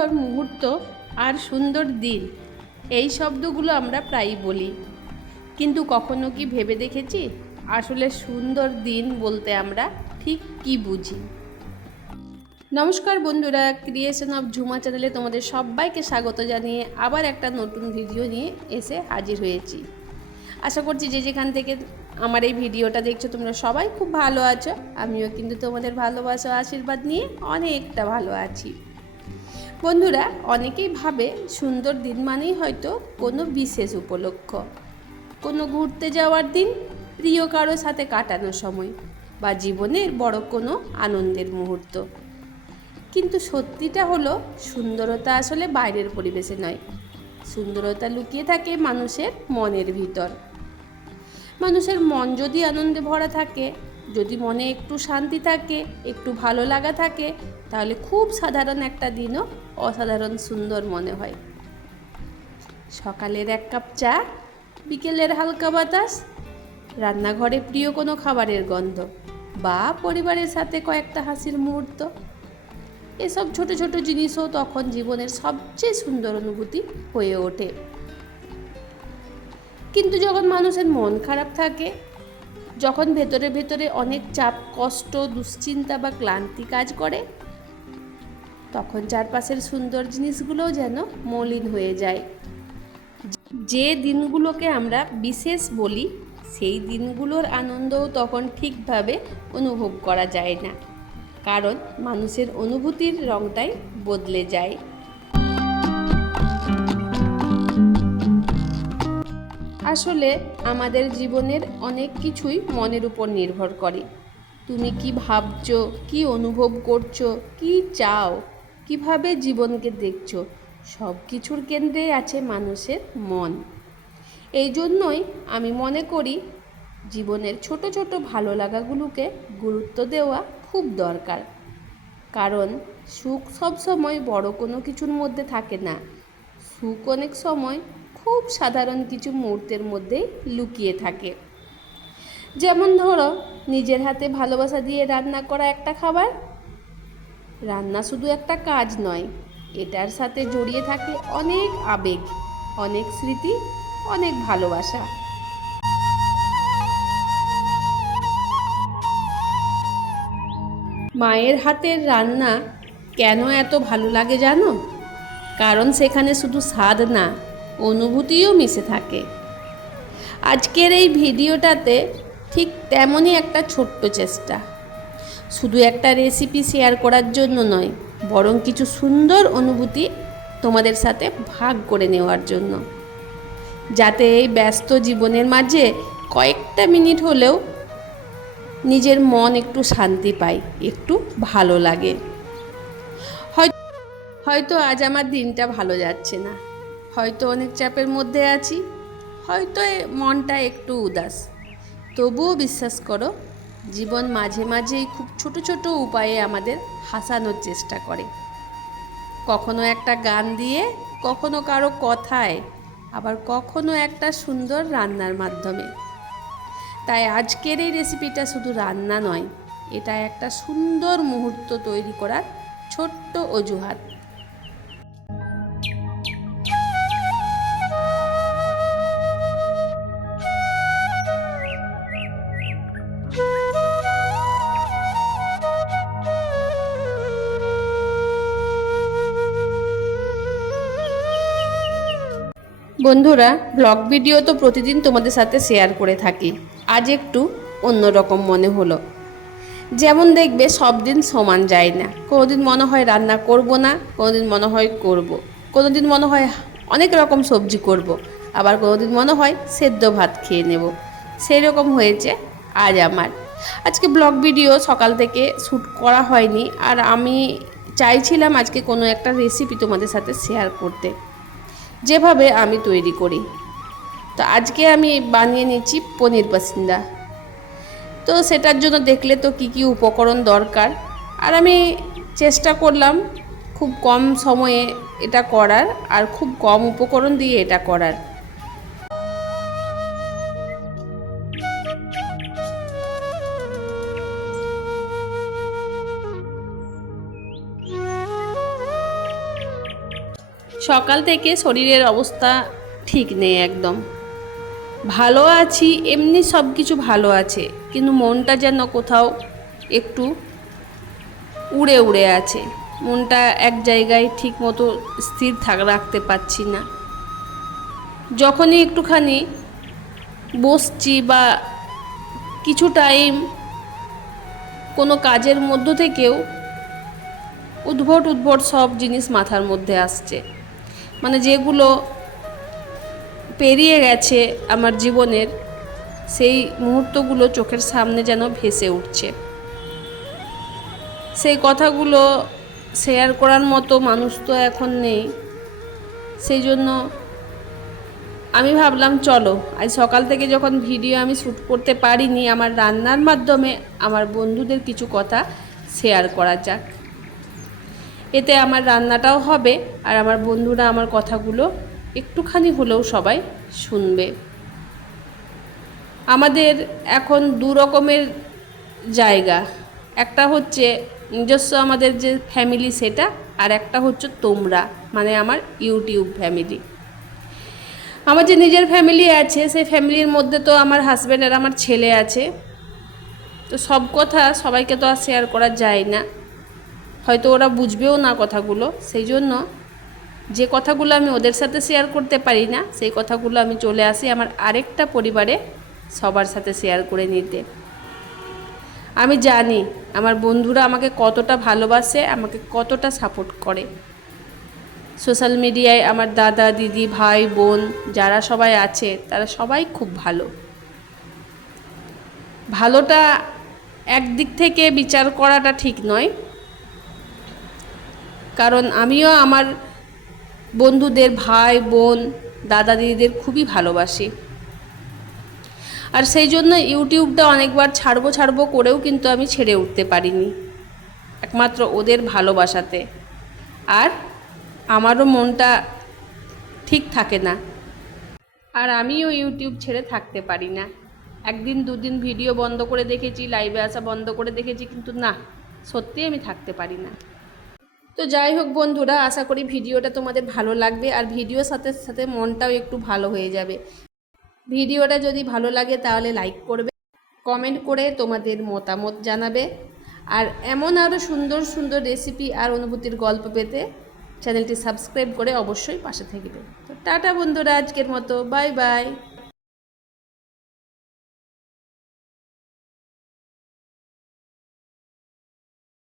সুন্দর মুহূর্ত আর সুন্দর দিন এই শব্দগুলো আমরা প্রায়ই বলি, কিন্তু কখনো কি ভেবে দেখেছি আসলে সুন্দর দিন বলতে আমরা ঠিক কি বুঝি? নমস্কার বন্ধুরা, ক্রিয়েশন অফ ঝুমা চ্যানেলে তোমাদের সবাইকে স্বাগত জানিয়ে আবার একটা নতুন ভিডিও নিয়ে এসে হাজির হয়েছি। আশা করছি যে যেখান থেকে আমার এই ভিডিওটা দেখছো তোমরা সবাই খুব ভালো আছো। আমিও কিন্তু তোমাদের ভালোবাসা আশীর্বাদ নিয়ে অনেকটা ভালো আছি। বন্ধুরা, অনেকেই ভাবে সুন্দর দিন মানেই হয়তো কোনো বিশেষ উপলক্ষ, কোনো ঘুরতে যাওয়ার দিন, প্রিয় কারোর সাথে কাটানোর সময় বা জীবনের বড় কোনো আনন্দের মুহূর্ত। কিন্তু সত্যিটা হলো সুন্দরতা আসলে বাইরের পরিবেশে নয়, সুন্দরতা লুকিয়ে থাকে মানুষের মনের ভিতর। মানুষের মন যদি আনন্দে ভরা থাকে, যদি মনে একটু শান্তি থাকে, একটু ভালো লাগা থাকে, তাহলে খুব সাধারণ একটা দিনও অসাধারণ সুন্দর মনে হয়। সকালের এক কাপ চা, বিকেলের হালকা বাতাস, রান্নাঘরে প্রিয় কোনো খাবারের গন্ধ বা পরিবারের সাথে কয়েকটা হাসির মুহূর্ত, এসব ছোট ছোট জিনিসও তখন জীবনের সবচেয়ে সুন্দর অনুভূতি হয়ে ওঠে। কিন্তু যখন মানুষের মন খারাপ থাকে, যখন ভেতরে ভেতরে অনেক চাপ, কষ্ট, দুশ্চিন্তা বা ক্লান্তি কাজ করে, তখন চারপাশের সুন্দর জিনিসগুলোও যেন মলিন হয়ে যায়। যে দিনগুলোকে আমরা বিশেষ বলি, সেই দিনগুলোর আনন্দও তখন ঠিকভাবে অনুভব করা যায় না, কারণ মানুষের অনুভূতির রংটাই বদলে যায়। আসলে আমাদের জীবনের অনেক কিছুই মনের উপর নির্ভর করে। তুমি কি ভাবছো, কি অনুভব করছো, কি চাও, কিভাবে জীবনকে দেখছো, সব কিছুর কেন্দ্রে আছে মানুষের মন। এই জন্যই আমি মনে করি জীবনের ছোট ছোট ভালো লাগাগুলোকে গুরুত্ব দেওয়া খুব দরকার। কারণ সুখ সব সময় বড় কোনো কিছুর মধ্যে থাকে না, সুখ অনেক সময় খুব সাধারণ কিছু মুহূর্তের মধ্যেই লুকিয়ে থাকে। যেমন ধরো, নিজের হাতে ভালোবাসা দিয়ে রান্না করা একটা খাবার। রান্না শুধু একটা কাজ নয়, এটার সাথে জড়িয়ে থাকে অনেক আবেগ, অনেক স্মৃতি, অনেক ভালোবাসা। মায়ের হাতের রান্না কেন এত ভালো লাগে জানো? কারণ সেখানে শুধু স্বাদ না, অনুভূতিও মিশে থাকে। আজকের এই ভিডিওটাতে ঠিক তেমনই একটা ছোট্ট চেষ্টা, শুধু একটা রেসিপি শেয়ার করার জন্য নয়, বরং কিছু সুন্দর অনুভূতি তোমাদের সাথে ভাগ করে নেওয়ার জন্য, যাতে এই ব্যস্ত জীবনের মাঝে কয়েকটা মিনিট হলেও নিজের মন একটু শান্তি পায়, একটু ভালো লাগে। হয়তো আজ আমার দিনটা ভালো যাচ্ছে না, হয়তো অনেক চাপের মধ্যে আছি, হয়তো মনটা একটু উদাস, তবুও বিশ্বাস করো, জীবন মাঝে মাঝেই খুব ছোট ছোট উপায়ে আমাদের হাসানোর চেষ্টা করে। কখনো একটা গান দিয়ে, কখনো কারো কথায়, আবার কখনো একটা সুন্দর রান্নার মাধ্যমে। তাই আজকের এই রেসিপিটা শুধু রান্না নয়, এটা একটা সুন্দর মুহূর্ত তৈরি করার ছোট্ট অজুহাত। বন্ধুরা, ব্লগ ভিডিও তো প্রতিদিন তোমাদের সাথে শেয়ার করে থাকি, আজ একটু অন্যরকম মনে হলো। যেমন দেখবে সব দিন সমান যায় না, কোনোদিন মনে হয় রান্না করব না, কোনোদিন মনে হয় করব, কোনোদিন মনে হয় অনেক রকম সবজি করব, আবার কোনোদিন মনে হয় সেদ্ধ ভাত খেয়ে নেব। সেই রকম হয়েছে আজ আমার। আজকে ব্লগ ভিডিও সকাল থেকে শ্যুট করা হয়নি, আর আমি চাইছিলাম আজকে কোনো একটা রেসিপি তোমাদের সাথে শেয়ার করতে, যেভাবে আমি তৈরি করি। তো আজকে আমি বানিয়ে নিচ্ছি পনির পাসিন্দা। তো সেটার জন্য দেখলে তো কি কি উপকরণ দরকার, আর আমি চেষ্টা করলাম খুব কম সময়ে এটা করার, আর খুব কম উপকরণ দিয়ে এটা করার। সকাল থেকে শরীরের অবস্থা ঠিক নেই একদম। ভালো আছি, এমনি সব কিছু ভালো আছে, কিন্তু মনটা যেন কোথাও একটু উড়ে উড়ে আছে। মনটা এক জায়গায় ঠিক মতো স্থির রাখতে পারছি না। যখনই একটুখানি বসছি বা কিছু টাইম কোনো কাজের মধ্য থেকেও উদ্ভট উদ্ভট সব জিনিস মাথার মধ্যে আসছে, মানে যেগুলো পেরিয়ে গেছে আমার জীবনের, সেই মুহূর্তগুলো চোখের সামনে যেন ভেসে উঠছে। সেই কথাগুলো শেয়ার করার মতো মানুষ তো এখন নেই, সেই জন্য আমি ভাবলাম চলো আজ সকাল থেকে যখন ভিডিও আমি শ্যুট করতে পারিনি, আমার রান্নার মাধ্যমে আমার বন্ধুদের কিছু কথা শেয়ার করা যাক। এতে আমার রান্নাটাও হবে আর আমার বন্ধুরা আমার কথাগুলো একটুখানি হলেও সবাই শুনবে। আমাদের এখন দু রকমের জায়গা, একটা হচ্ছে নিজস্ব আমাদের যে ফ্যামিলি সেটা, আর একটা হচ্ছে তোমরা, মানে আমার ইউটিউব ফ্যামিলি। আমার যে নিজের ফ্যামিলি আছে সেই ফ্যামিলির মধ্যে তো আমার হাজব্যান্ড আর আমার ছেলে আছে, তো সব কথা সবাইকে তো আর শেয়ার করা যায় না, হয়তো ওরা বুঝবেও না কথাগুলো। সেই জন্য যে কথাগুলো আমি ওদের সাথে শেয়ার করতে পারি না, সেই কথাগুলো আমি চলে আসি আমার আরেকটা পরিবারে সবার সাথে শেয়ার করে নিতে। আমি জানি আমার বন্ধুরা আমাকে কতটা ভালোবাসে, আমাকে কতটা সাপোর্ট করে। সোশ্যাল মিডিয়ায় আমার দাদা দিদি ভাই বোন যারা সবাই আছে তারা সবাই খুব ভালো। ভালোটা একদিক থেকে বিচার করাটা ঠিক নয়, কারণ আমিও আমার বন্ধুদের ভাই বোন দাদা দিদিদের খুবই ভালোবাসি। আর সেই জন্য ইউটিউবটা অনেকবার ছাড়বো করেও কিন্তু আমি ছেড়ে উঠতে পারিনি, একমাত্র ওদের ভালোবাসাতে। আর আমারও মনটা ঠিক থাকে না, আর আমিও ইউটিউব ছেড়ে থাকতে পারি না। একদিন দুদিন ভিডিও বন্ধ করে দেখেছি, লাইভে আসা বন্ধ করে দেখেছি, কিন্তু না, সত্যিই আমি থাকতে পারি না। তো যাই হোক বন্ধুরা, আশা করি ভিডিওটা তোমাদের ভালো লাগবে, আর ভিডিওর সাথে সাথে মনটাও একটু ভালো হয়ে যাবে। ভিডিওটা যদি ভালো লাগে তাহলে লাইক করবে, কমেন্ট করে তোমাদের মতামত জানাবে, আর এমন আরও সুন্দর সুন্দর রেসিপি আর অনুভূতির গল্প পেতে চ্যানেলটি সাবস্ক্রাইব করে অবশ্যই পাশে থাকবে। তো টাটা বন্ধুরা, আজকের মতো বাই বাই।